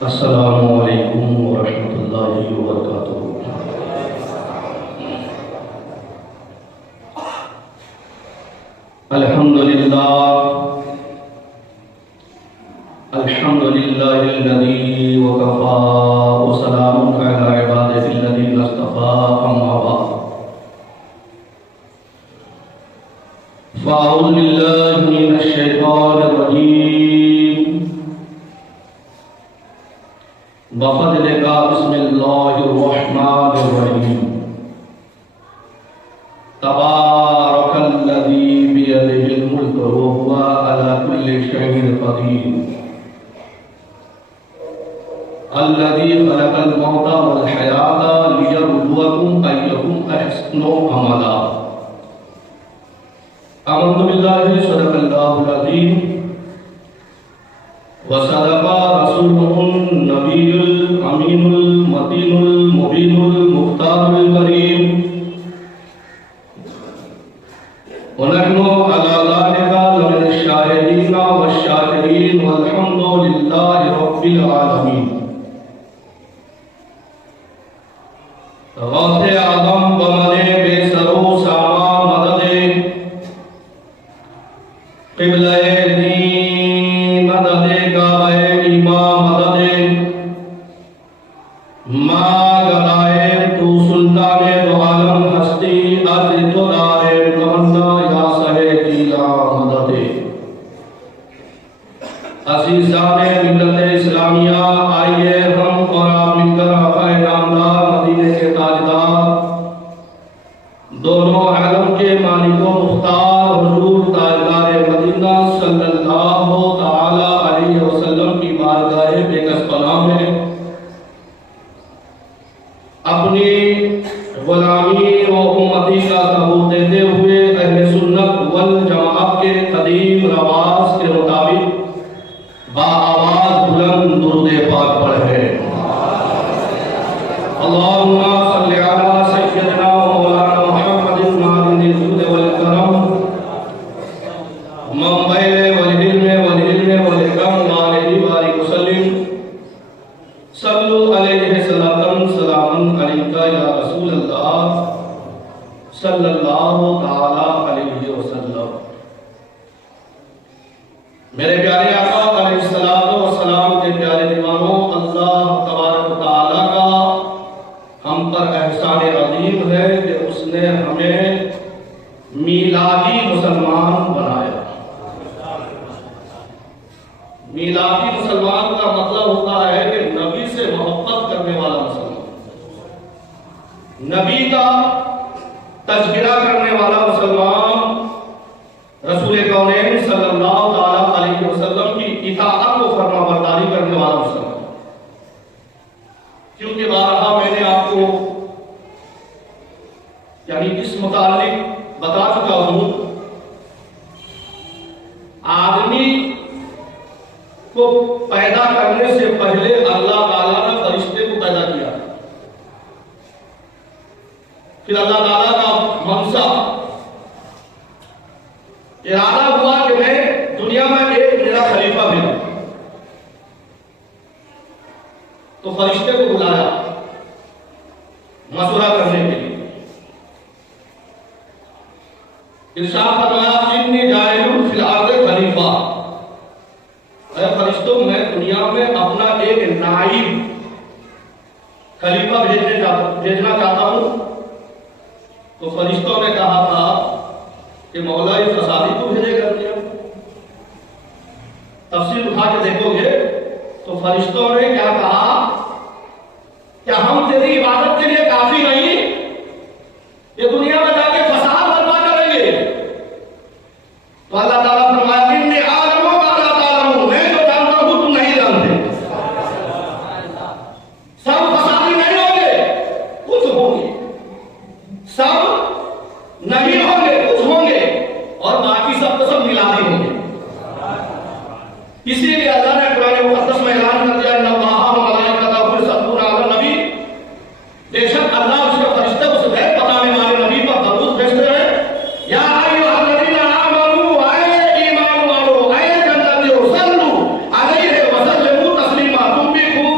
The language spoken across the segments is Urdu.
السلام علیکم ورحمۃ اللہ وبرکاتہ۔ الحمد للہ الذی وکفى وسلام علی عبادہ الذین اصطفى، اما بعد فاعوذ باللہ من الشیطان الرجیم، بفضلک بسم اللہ الرحمن الرحیم، تبارک الذی بیدہ الملک وهو علی کل شیء قدیر، الذی خلق الموت والحیاة لیبلوکم ایکم احسن عملا۔ آمنت باللہ صدق اللہ العظیم وصدق رسوله النبی الامین المتین المبین المختار الکریم، ونحن على ذلك لمن الشاهدين والشاكرين والحمد لله رب العالمين۔ غوث اعظم بمدے بے سرو ساما مدد، قبلہ دین مدد کعبہ امام مدد، ما گدائے تو سلطان دو عالم ہستی از تو دائے تمنا یا سہے جیلا مدد۔ عزیزان ملت اسلامیہ، آئیے ہم اور آپ مل کر آقا نامدار مدینے کے تاجدار، دونوں عالم کے مالک و مختار حضور تاجدار مدینہ صلی اللہ تعالی علیہ وسلم کی بارگاہ بیکس پناہ میں اپنی غلامی و امتی کا ثبوت دیتے ہوئے اہل سنت والجماعت کے قدیم رواج کے مطابق بآواز بلند درود پاک پڑھے۔ اللہم صلی علی سیدنا و مولانا محمد معدن الجود والکرم، منبع والعلم والاکرم وآلہ وآلہ وسلم، صلو علیہ صلاۃ سلام علیکہ یا رسول اللہ صلی اللہ تعالی علیہ وسلم۔ میرے پیارے آقا علیہ السلام کے پیارے دیوانوں، اللہ تبارک و تعالی کا ہم پر احسان عظیم ہے کہ اس نے ہمیں میلادی مسلمان بنایا۔ میلادی مسلمان کا مطلب ہوتا ہے کہ نبی سے محبت کرنے والا مسلمان، نبی کا تذکرہ کرنے والا مسلمان، رسول کونین صلی اللہ تعالی علیہ وسلم کی اطاعت و فرما برداری کرنے والا مسلمان۔ کیونکہ بارہا میں نے آپ کو یعنی اس متعلق بتا چکا ہوں، آدمی کو پیدا کرنے سے پہلے اللہ تعالیٰ نے فرشتے کو پیدا کیا، پھر اللہ تعالیٰ کا منصب ارادہ ہوا کہ میں دنیا میں ایک میرا خلیفہ بھیجوں، تو فرشتے کو بلایا مشورہ کرنے کے لیے۔ ارشاد فرمایا انی جاعل فی الارض خلیفہ، اے فرشتوں میں دنیا میں اپنا ایک نائب خلیفہ بھیجنا چاہتا ہوں۔ تو فرشتوں نے کہا تھا کہ مولا یہ فسادی کو بھیجے گا دنیا میں؟ تفسیر اٹھا کے دیکھو گے تو فرشتوں نے کیا کہا کہ ہم تیری عبادت کے لیے کافی نہیں، یہ دنیا میں جا کے فساد برپا کریں گے۔ تو اللہ تعالیٰ فرمایا انی اعلم ما لا تعلمون، میں جو جانتا ہوں تم نہیں جانتے۔ سب فسادی نہیں ہوں گے، کچھ ہوں گے، سب نہیں ہوں گے، کچھ ہوں گے، اور باقی سب تو سب ملادی ہوں گے۔ اسی لیے اللہ نے قرآن مقدس میں اعلان کر دیا ان اللہ و ملائکتہ یصلون علی النبی، بے شک اللہ اس کے فرشتے اس غیب بتانے والے نبی پر درود بھیجتے ہیں۔ یا ایھا الذین آمنوا، اے ایمان والو، اے جنتیو، صلو علیہ وسلموا تسلیما، تم بھی خوب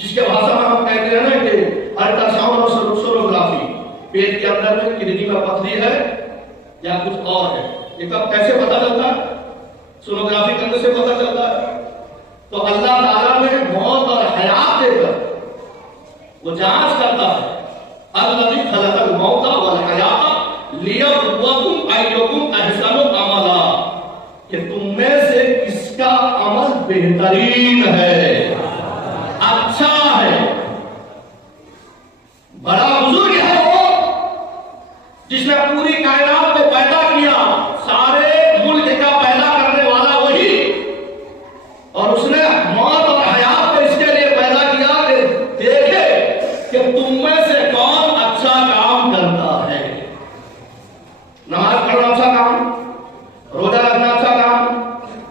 جس کے بھاشا میں ہم کہتے ہیں نا کہ الٹراساؤنڈ اور سونوگرافی، پیٹ کے اندر میں کڈنی میں پتھری ہے یا کچھ اور ہے، یہ کب کیسے پتا چلتا ہے؟ سونوگرافی کرنے سے پتا چلتا ہے۔ تو اللہ تعالیٰ نے موت اور حیات دے کر وہ جانچ کرتا ہے، الذی خلق الموت والحیات لیبلوکم ایکم احسن عملا، کہ تم میں سے کس کا عمل بہترین ہے، اچھا ہے۔ بڑا بزرگ ہے وہ جس نے پوری کائنات کو پیدا کیا، سارے ملک کا پیدا کرنے والا وہی، اور اس نے موت اور حیات کو اس کے لیے پیدا کیا کہ دیکھے کہ تم میں سے کون اچھا کام کرتا ہے۔ نماز پڑھنا اچھا کام، روزہ رکھنا اچھا کام،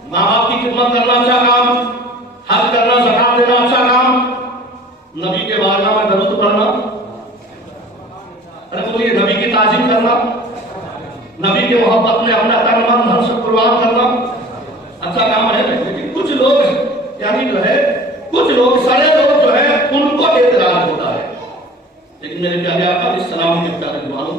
ماں باپ کی خدمت کرنا اچھا کام، حج کرنا، زکات دینا اچھا کام، نبی کے بارگاہ میں درود پڑھنا، ارے بولیے نبی کی تعظیم کرنا، نبی کے محبت میں اپنا تن من دھن سب قربان کرنا اچھا کام ہے۔ لیکن کچھ لوگ یعنی جو ہے کچھ لوگ سارے لوگ جو ہے ان کو اعتراض ہوتا ہے، لیکن میرے پیارے آقا علیہ السلام کے پیارے جوانوں،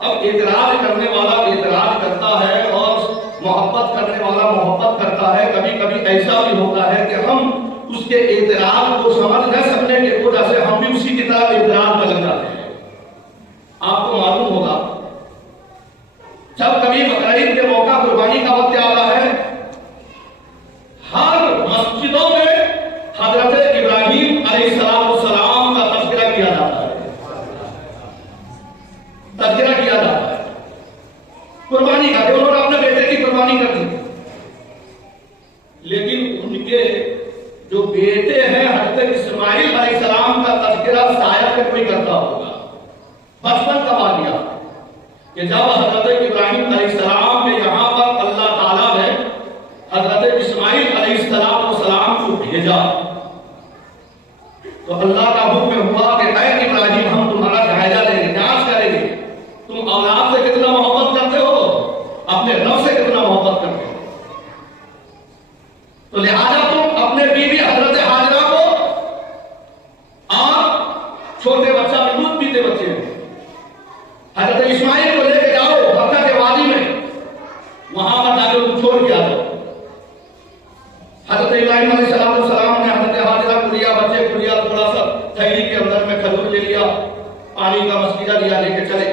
اب اعتراض کرنے والا اعتراض کرتا ہے اور محبت کرنے والا محبت کرتا ہے۔ کبھی کبھی ایسا بھی ہوتا ہے کہ ہم اس کے اعتراض کو سمجھ نہ سکنے کی وجہ سے ہم بھی اسی کی طرح اعتراض میں لگ جاتے ہیں۔ آپ کو معلوم ہوگا جب کبھی بقرعید کے موقع قربانی کا وقت آتا ہے، ہر مسجدوں میں حضرت ابراہیم علیہ السلام کا تذکرہ کیا جاتا ہے، تذکرہ کیا جاتا ہے قربانی کا، کہ انہوں نے اپنے بیٹے کی قربانی کر دی۔ لیکن ان کے جو بیٹے ہیں حضرت اسماعیل علیہ السلام کا تذکرہ شاید کوئی کرتا ہوگا۔ بچپن کا واقعہ کہ جب حضرت ابراہیم علیہ السلام کے یہاں پر اللہ تعالیٰ نے حضرت اسماعیل علیہ السلام کو بھیجا تو اللہ کا حکم ہوا کہ اے ابراہیم ہم تمہارا جائزہ لیں گے، جانچ کریں گے تم اولاد سے کتنا محبت کرتے ہو، اپنے رب سے کتنا محبت کرتے ہو، تو لہذا تم اپنے بیوی حضرت حاجرہ کو اور چھوٹے بچہ میں دودھ پیتے بچے ہیں حضرت اسماعیل کو لے کے جاؤ مکہ کے وادی میں، وہاں پر جا کے تم چھوڑ کے آ جاؤ۔ حضرت ابراہیم علیہ السلام نے حضرت حاجرہ کو لیا، بچے کو لیا، تھوڑا سا تھیلی کے اندر میں کھجور لے لیا، پانی کا مسکیرہ لیا، لے کے چلے،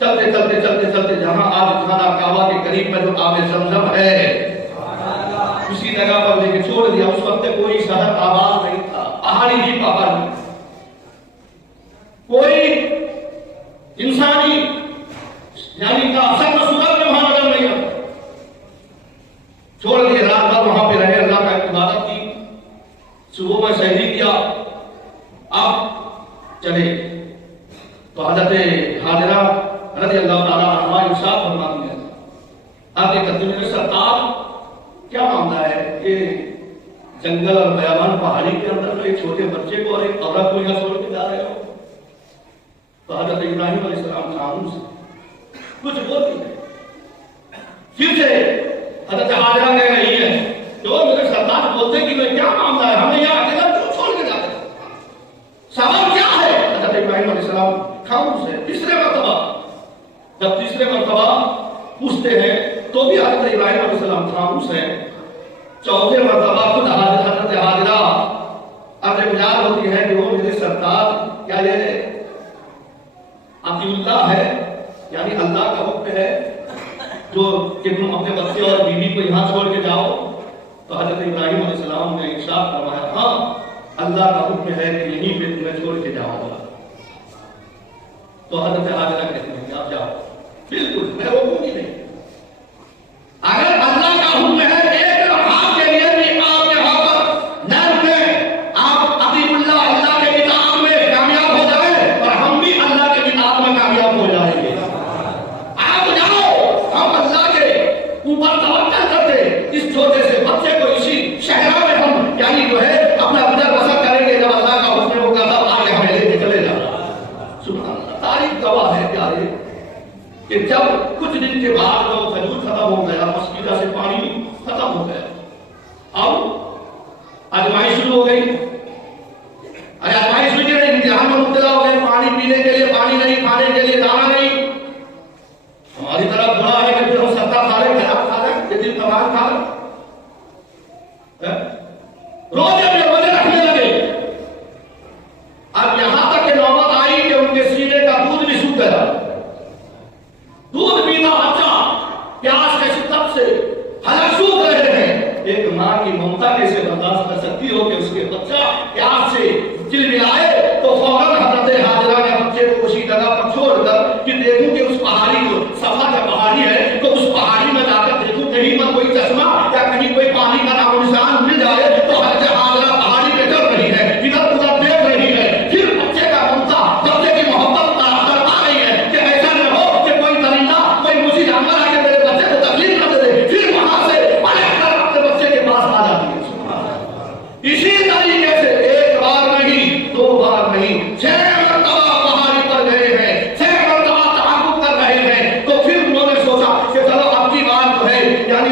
چلتے چلتے چلتے چلتے جہاں آج خانہ کعبہ کے قریب میں جو آب زمزم ہے اسی جگہ پر لے کے چھوڑ دیا۔ اس وقت کوئی شہر آباد نہیں تھا، پہاڑی ہی پہاڑی، کوئی انسانی یعنی کا اثر و صورت میں وہاں نظر نہیں آتا، چھوڑ دیے، رات بھر وہاں پہ رہے، اللہ کا عبادت کی، صبح میں سحری کیا، اب چلے تو حضرت حاجرہ رضی اللہ تعالیٰ عنہ ارشاد فرماتی ہیں، آپ یہ کہتے ہیں سرکار کیا معاملہ ہے کہ جنگل اور بیابان پہاڑی کے اندر ایک چھوٹے بچے کو اور ایک عورت کو یہاں چھوڑ کے جا رہے ہو؟ تو حضرت ابراہیم علیہ السلام خاموش کچھ بولتی نہیں، پھر سے حضرت حاجرہ کہہ رہی ہے جو میرے سردار بولتے کہ میں کیا معاملہ ہے، ہمیں یہاں اکیلا کیوں چھوڑ کے جاتے ہیں، سوال کیا ہے؟ حضرت ابراہیم علیہ السلام خاموش ہے۔ تیسرے مرتبہ جب تیسرے مرتبہ پوچھتے ہیں تو بھی حضرت ابراہیم علیہ السلام خاموش ہیں۔ چوتھے مرتبہ خود حضرت حاجرہ عرض گزار ہوتی ہے کہ وہ میرے سردار کیا یہ عطی اللہ ہے، یعنی اللہ کا حکم ہے جو کہ تم اپنے بچے اور بیوی کو یہاں چھوڑ کے جاؤ؟ تو حضرت ابراہیم علیہ السلام نے ارشاد فرمایا ہاں اللہ کا حکم ہے کہ یہیں پہ تمہیں چھوڑ کے جاؤ گا۔ تو حضرت حاجرہ کہتے ہیں کہ آپ جاؤ، بالکل میں روکوں گی نہیں، اگر اللہ کا حکم ہے ایک آپ کے لیے بھی آپ یہاں پر نہ رکیں، آپ عطی اللہ اللہ کے کتاب میں کامیاب ہو جائیں اور ہم بھی اللہ کے کتاب میں کامیاب ہو جائیں گے، آپ جاؤ، ہم اللہ کے اوپر توکل کرتے اس چھوٹے سے بچے کو اسی شہرہ میں ہم یعنی جو ہے اپنا گزر بسر کریں گے، جب اللہ کا حکم ہوگا تب آگے ہمیں لے کے چلے جانا۔ سبحان اللہ، تاریخ گواہ ہے پیارے کہ جب کچھ دن کے بعد وہ کھجور ختم ہو گیا، مسکیرہ سے پانی ختم ہو گیا، اب آزمائش شروع ہو گئی، بچہ پیاس سے چلملائے تو فوراً حضرت حاجرہ نے بچے کو اسی جگہ پر چھوڑ کر کہ دیکھوں کہ اس پہاڑی کو صفا جب پہاڑی ہے تو اس پہاڑی میں جا کر دیکھوں کہیں پر کوئی چشمہ یا کہیں کوئی پانی کا نام و نشان مل جائے. تو حضرت حاجرہ پہاڑی پہ چل رہی ہے, ادھر ادھر دیکھ رہی ہے. پھر بچے کا ممتا بچے کی محبت آ گئی ہے کہ ایسا نہ ہو کہ کوئی درندہ کوئی موذی جانور آ کے میرے بچے کو تکلیف نہ دے. پھر وہاں سے پلٹ کر اپنے بچے کے پاس آ جاتی ہے. اسی طریقے سے ایک بار نہیں, دو بار نہیں, 6 مرتبہ پہاڑی پر گئے ہیں, 6 مرتبہ تعاقب کر رہے ہیں. تو پھر انہوں نے سوچا کہ چلو اب کی بات جو ہے یعنی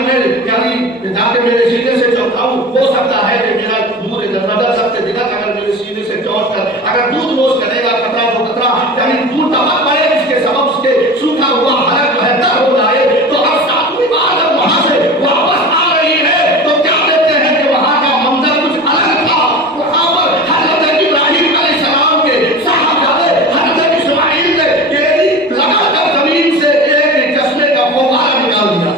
جا کے میرے سینے سے چوٹاؤں, ہو سکتا ہے کہ میرا دودھ نظر سب سے دکھا اگر میرے سینے سے چوٹ کر اگر دودھ نوش کرے گا قطرہ جو قطرہ یعنی دودھ طبق پڑے جس کے سبب اس کے سوکھا ہوا حلق جو ہے تر ہو جائے. تو اب 7ویں بار جب وہاں سے واپس آ رہی ہے تو کیا دیکھتے ہیں کہ وہاں کا منظر کچھ الگ تھا. وہاں پر حضرت ابراہیم علیہ السلام کے صاحبزادے حضرت اسماعیل نے ایک لگا کر زمین سے ایک چشمے کا فوارہ نکال دیا.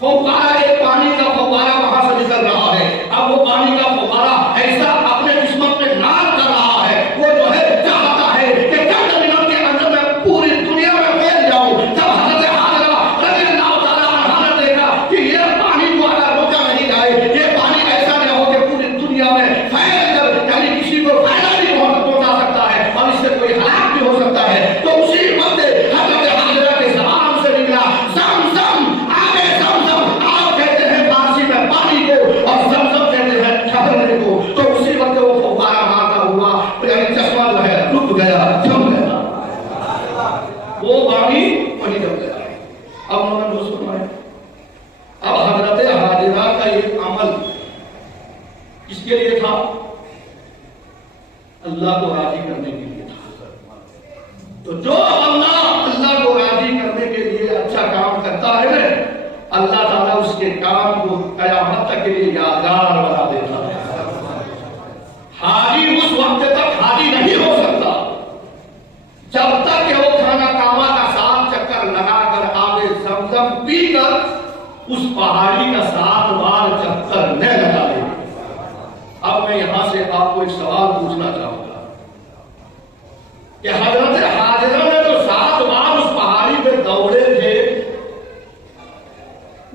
فوارہ ایک پانی کا فوارہ وہاں سے نکل رہا ہے. اب وہ پانی کا فوارہ ایسا اپنے جسم پہ نار کر رہا ہے, وہ جو ہے چاہتا ہے کہ چند منٹ کے اندر میں پوری دنیا میں پھیل جاؤں. جب حضرت حاجرہ رضی اللہ تعالیٰ عنہا نے دیکھا کہ یہ پانی کو اگر روکا نہیں جائے, یہ پانی ایسا نہ ہو کہ پوری دنیا میں پھیل کر یعنی کسی کو فائدہ بھی پہنچا سکتا ہے اور اس سے کوئی ہلاک بھی ہو سکتا ہے. تو اسی وقت حضرت حاجرہ کے زبان سے نکلا زمزم, آگے زمزم. آپ کہتے ہیں فارسی میں پانی کو اور زمزم کہتے ہیں ٹھہرنے کو. تو اسی وقت وہ فوارہ مارتا ہوا یعنی چشمہ جو ہے رک گیا, جم گیا, وہ پانی وہیں جم گیا. اب انہوں نے دوست فرمایا اب حضرت حاجرہ کا یہ عمل کس کے لیے تھا؟ اللہ کو راضی کرنے کے لیے تھا. تو جو بندہ اللہ کو راضی کرنے کے لیے اچھا کام کرتا ہے نا, اللہ تعالیٰ اس کے کام کو قیامت تک کے لیے یادگار بنا دیتا ہے. حاجی اس وقت تک حاجی نہیں ہو سکتا جب تک کہ وہ کھانا کعبہ کا 7 چکر لگا کر آب زمزم پی کر اس پہاڑی کا 7 بار چکر نہ لگا لے. اب میں یہاں سے آپ کو ایک سوال پوچھنا چاہوں گا کہ حضرت حاجرہ نے جو 7 بار اس پہاڑی پہ دوڑے تھے,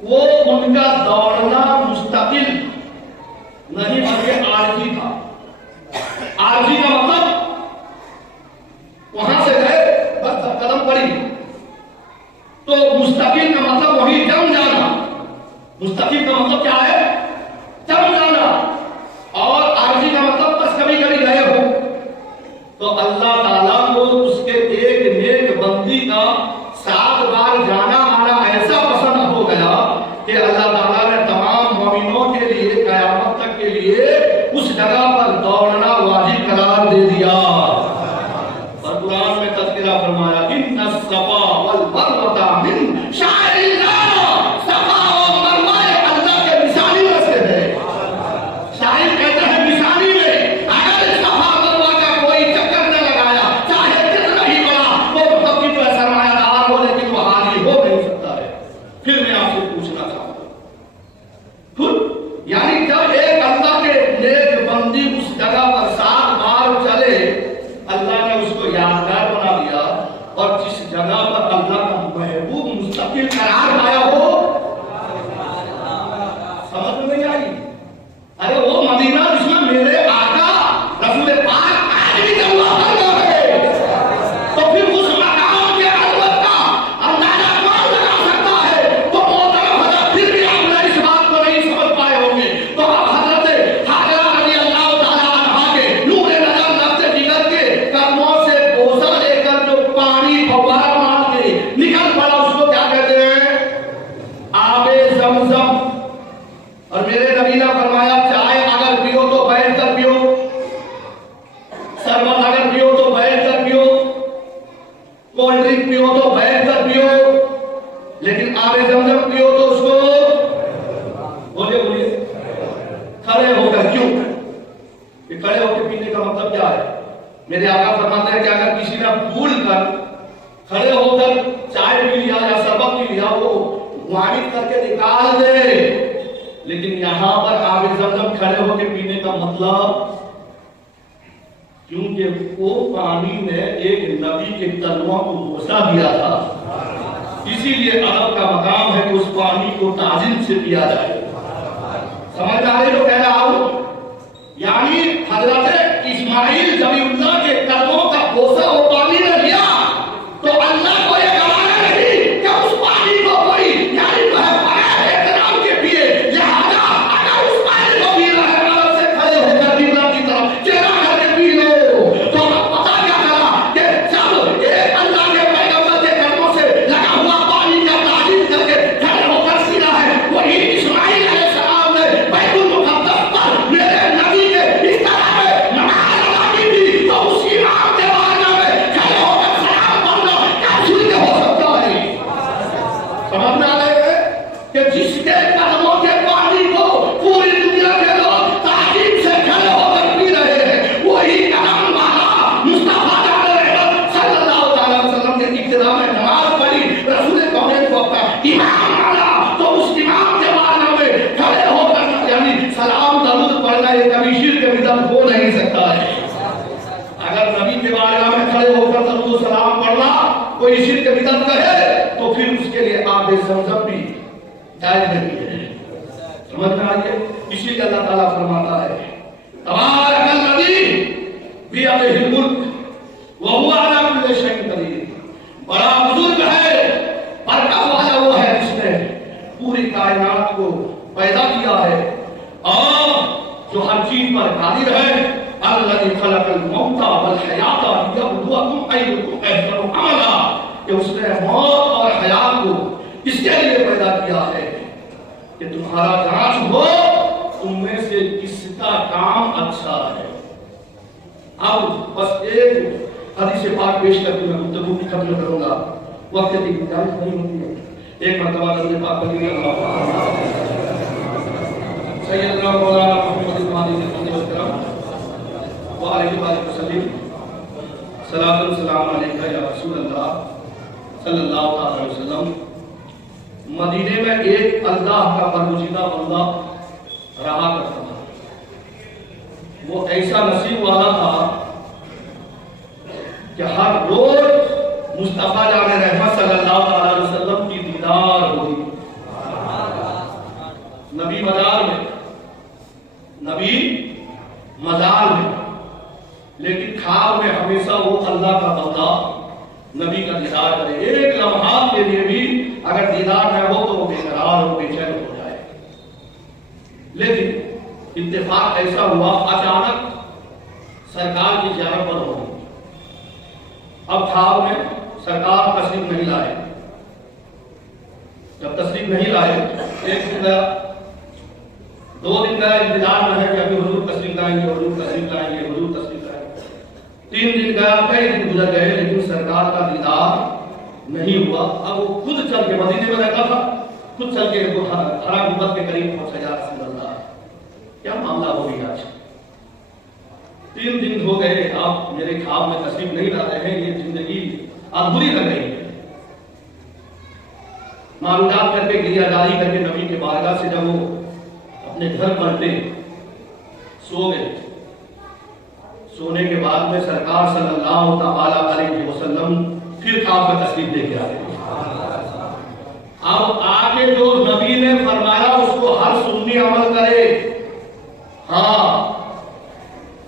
وہ ان کا دوڑنا مستقل نہیں بلکہ عارضی تھا. عارضی کا مطلب وہاں سے گئے بس قدم پڑی, تو مستقل کا مطلب وہی جم جانا. مستقل کا مطلب کیا ہے؟ جم جانا. اور عارضی کا مطلب بس کبھی کبھی گئے ہو. تو اللہ تعالیٰ کو اس کے ایک نیک بندی کا 7 بار جانا آنا ایسا پسند ہو گیا کہ اللہ تعالیٰ نے تمام مومنوں کے لیے قیامت تک کے لیے اس جگہ پر دوڑنا واجب قرار دے دیا. اور قرآن میں تذکرہ فرمایا ان الصفا والمروہ من شعائر اللہ. صفا اور مروہ اللہ کے نشانی میں سے ہے. شاعر کہتا ہے نشانی میں اگر صفا مروہ کا کوئی چکر نہ لگایا چاہے کتنا ہی بڑا وہ مطلب جو ہے سرمایہ دار ہو لیکن وہ حاجی ہو نہیں سکتا ہے. پھر میں آپ سے پوچھنا چاہوں گا یعنی جب ایک اللہ کے نیک بندی اس جگہ پر 7 بار چلے, اللہ نے اس کو یادگار بنا دیا. اور جس جگہ پر اللہ کا محبوب مستقل قرار پایا ہو, سمجھ میں نہیں آئی؟ ارے وہ مدینہ جس میں میرے آقا رسول پاک آج بھی اللہ کرنا ہے, تو پھر اس مقام کے عظمت کا اندازہ کون لگا سکتا ہے؟ تو محترم حضرت پھر بھی آپ نے اس بات کو نہیں سمجھ پائے ہوں گے. تو اب حضرت حاجرہ رضی اللہ تعالیٰ عنہا کے نور نظر نفس جگر کے قدموں سے بوسہ لے کر جو پانی فوارہ مار کے نکل پڑا, اس کو کیا کہتے ہیں؟ آب زمزم. اور میرے نبی نے فرمایا چائے اگر پیو تو بیٹھ کر پیو, شربت اگر پیو تو بیٹھ کر پیو, کولڈ ڈرنک پیو تو بیٹھ کر پیو, لیکن آب زمزم پیو تو اس کو بولیے کھڑے ہو کر. کیوں کہ کھڑے ہو کے پینے کا مطلب کیا ہے؟ میرے آقا فرماتے ہیں کہ اگر کسی نے بھول کر کھڑے ہو کر چائے پی لیا یا شربت پی لیا, وہ وامٹ کر کے نکال دے لیکن یہاں پر آب زمزم کھڑے ہو کے پینے کا مطلب، کیونکہ وہ پانی نے ایک نبی کے تلووں کو بوسہ دیا تھا، اسی لیے ادب کا مقام ہے کہ اس پانی کو تعظیم سے پیا جائے۔ سمجھ آ رہے جو کہہ رہا ہوں؟ یعنی حضرت اسماعیل جب اللہ کے قدموں کا بوسہ وہ پانی نے لیا تو اللہ کو یہ گوارا نہیں کہ اس پانی کو کوئی یعنی احترام کے پیے، لہذا اگر اس پانی کو پی رہا ہے عرب سے کھڑے ہو کر قبلہ کی طرف چہرہ کر کے پی لو، تو پتہ کیا چلا کہ جب ایک اللہ کے پیغمبر کے قدموں سے لگا ہوا پانی کا تعظیم کر کے کھڑے ہو کر پینا ہے، وہی اسماعیل علیہ السلام نے بیت المقدس پر میرے نبی کے اس طرح میں نماز ادا کی تھی، تو اس امام کے بارگاہ میں کھڑے ہو کر سلام پڑھنا کیسے ہو سکتا ہے؟ سمجھ میں آ رہے ہیں کہ جس کے قدموں کے پانی کو پوری دنیا کے لوگ تعظیم سے کھڑے ہو کر پی رہے ہیں، وہی قدم والا مصطفیٰ صلی اللہ تعالی وسلم نے ابتدا میں نماز پڑھی، رسول کونین کو اپنا امام مانا، تو اس امام کے بارگاہ میں کھڑے ہو کر یعنی سلام درود پڑھنا یہ کبھی شرک بدعت ہو نہیں سکتا ہے۔ اگر نبی کے بارگاہ میں کھڑے ہو کر درود و سلام پڑھنا کوئی شرک بدعت کہے تو پھر اس کے لیے آب زمزم بھی جائز نہیں ہے۔ سمجھ میں آئیے؟ اسی لیے اللہ تعالیٰ فرماتا ہے تبارک الذی بیدہ الملک وہو علی کل شیء قدیر، بڑا بزرگ ہے، برکت والا وہ ہے جس نے پوری کائنات کو پیدا کیا ہے اور جو ہر چیز پر قادر ہے۔ الذی خلق الموت والحیات لیبلوکم ایکم احسن عملا، کہ اس نے موت اور حیات کو اس کے لیے پیدا کیا ہے کہ تمہارا جانچ ہو تم میں سے کس کا کام اچھا ہے۔ اب بس ایک حدیث پاک پیش کر کے میں گفتگو کی ختم کروں گا، وقت کی گنجائش نہیں ہوتی ہے۔ ایک مرتبہ حدیث پاک پڑھیے اللہ سیدنا مولانا محمد المہدی وعلیہ وآلہ وسلم، صلاۃ والسلام علیکہ یا رسول اللہ صلی اللہ علیہ وسلم۔ مدینے میں ایک اللہ کا برگزیدہ بندہ رہا کرتا تھا، وہ ایسا نصیب والا تھا کہ ہر روز مصطفیٰ جان رحمت صلی اللہ علیہ وسلم کی دیدار ہوئی۔ نبی مزار میں، نبی مزار میں، لیکن خواب میں ہمیشہ وہ اللہ کا بندہ نبی کا دیدار کرے، ایک لمحات کے لیے بھی اگر دیدار نہ ہو تو وہ بے قرار ہو، بے چین ہو جائے۔ لیکن اتفاق ایسا ہوا اچانک سرکار کی زیارت پر ہو، اب خواب میں سرکار تشریف نہیں لائے، جب تشریف نہیں لائے ایک دن گیا، دو دن گیا، انتظار میں ہے کہ ابھی حضور تشریف لائیں گے، حضور تشریف لائیں گے، حضور تشریف لائیں گے۔ تین دن گیا، کئی دن گزر گئے، لیکن سرکار کا دیدار نہیں ہوا۔ اب وہ خود چل کے مدینے میں رہتا تھا، خود چل کے ہرا گنبد کے قریب پہنچا، یا رسول اللہ کیا معاملہ ہو گیا آج؟ 3 دن ہو گئے آپ میرے خواب میں تشریف نہیں لا رہے ہیں، یہ زندگی ادھوری لگ رہی ہے۔ معلومات کر کے گریہ جاری کر کے نبی کے بارگاہ سے جب وہ اپنے گھر پلٹے، سو گئے۔ سونے کے بعد میں سرکار صلی اللہ تعالی علیہ وسلم پھر خواب میں تشریف لے کے آئے۔ اب آگے جو نبی نے فرمایا اس کو ہر سنی عمل کرے۔ ہاں،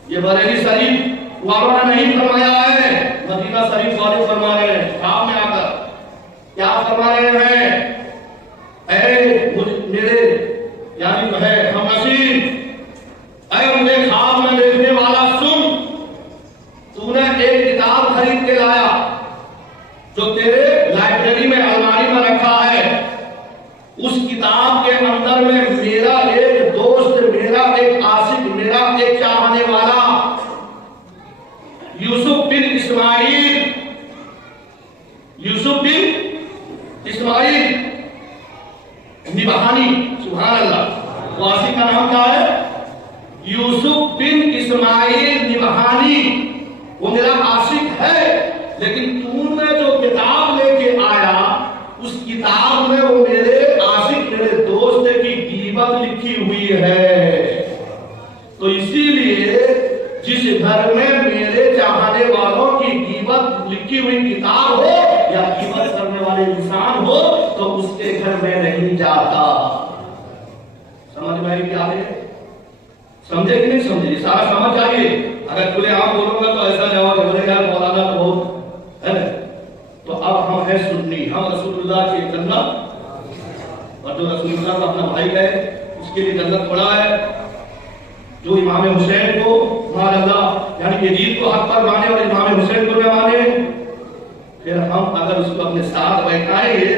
یہ بریلی شریف والوں نے نہیں فرمایا ہے، مدینہ شریف والے فرما رہے ہیں۔ خواب میں آ کر کیا فرما رہے ہیں؟ اے میرے یعنی ہے ہم نصیب، اے مجھے خواب میں دیکھنے والا سن، تو نے ایک کتاب خرید کے لایا جو تیرے لائبریری میں الماری میں رکھا ہے۔ اس کتاب کے اندر میں میرا ایک دوست، میرا ایک عاشق، میرا ایک چاہنے والا یوسف بن اسماعیل، یوسف بن اسماعیل نبہانی، سبحان اللہ، وہ عاشق کا نام کیا ہے؟ یوسف بن اسماعیل نبہانی، وہ میرا عاشق ہے، لیکن تو نے جو کتاب لے کے آیا اس کتاب میں وہ میرے عاشق، میرے دوست کی غیبت لکھی لیے جس گھر میں میرے چاہنے والوں کی غیبت لکھی ہوئی کتاب ہو یا غیبت کرنے والے انسان ہو تو اس کے گھر میں نہیں جاتا. سمجھ میں آئی کیا ہے؟ سمجھے کہ نہیں سمجھے؟ سارا سمجھ آئیے. اگر کھلے عام بولوں گا تو ایسا جواب بولے گا مولانا تو بہت ہے. تو اب ہم ہیں سنی، ہم رسول اللہ کی جنت، اور جو رسول اللہ کا اپنا بھائی ہے اس کے لیے جنت بڑا ہے. جو امام حسین کو سبحان اللہ یعنی یزید کو حق پر مانے اور امام حسین کو نہ مانے، پھر ہم اگر اس کو اپنے ساتھ بیٹھائیں گے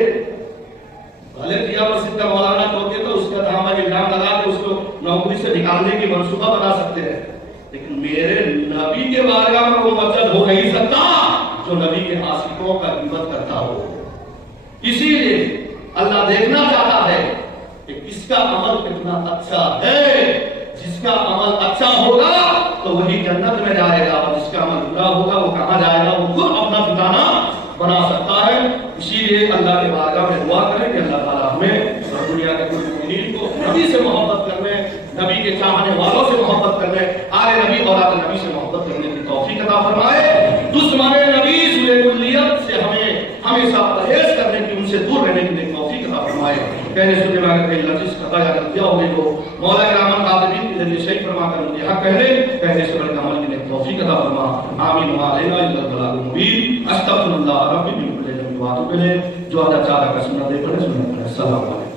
بھلے کیا اور سکہ مولانا ہوتے تو اس کا دامن الزام لگا کے اس کو نوکری سے نکالنے کی منصوبہ بنا سکتے ہیں، لیکن میرے نبی کے بارگاہ میں وہ مقصد ہو نہیں سکتا جو نبی کے عاشقوں کا غیبت کرتا ہو. اسی لیے اللہ دیکھنا چاہتا ہے کہ کس کا عمل کتنا اچھا ہے. جس کا عمل اچھا ہوگا تو وہی جنت میں جائے گا، اور جس کا عمل برا ہوگا وہ کہاں جائے گا، وہ خود اپنا ٹھکانہ بنا سکتا ہے. اسی لیے اللہ کے بارگاہ میں دعا کریں کہ اللہ تعالیٰ ہمیں اور دنیا کے کل مومنین کو نبی سے محبت کرنے، نبی کے چاہنے والوں سے محبت کرنے، آل نبی اولاد نبی سے محبت کرنے کی توفیق عطا فرمائے. دشمن نبی سوء کلیت سے ہمیں ہمیشہ پرہیز کرنے کی، ان سے دور رہنے کی توفیق عطا فرمائے. کہنے سننے میں اگر کہیں لفظ قضا یا غلطیاں ہوگی تو مولا کرام قادرین کے ذریعے صحیح فرما کر مجھے حق کہنے سے بڑے عمل کی توفیق عطا فرما. آمین و علینا الا البلاغ المبین. استغفر اللہ ربی من کل ذنب و اتوب الیہ. جو آدھا چارہ کا سنت دے پڑھے سنت پڑھے. السلام علیکم.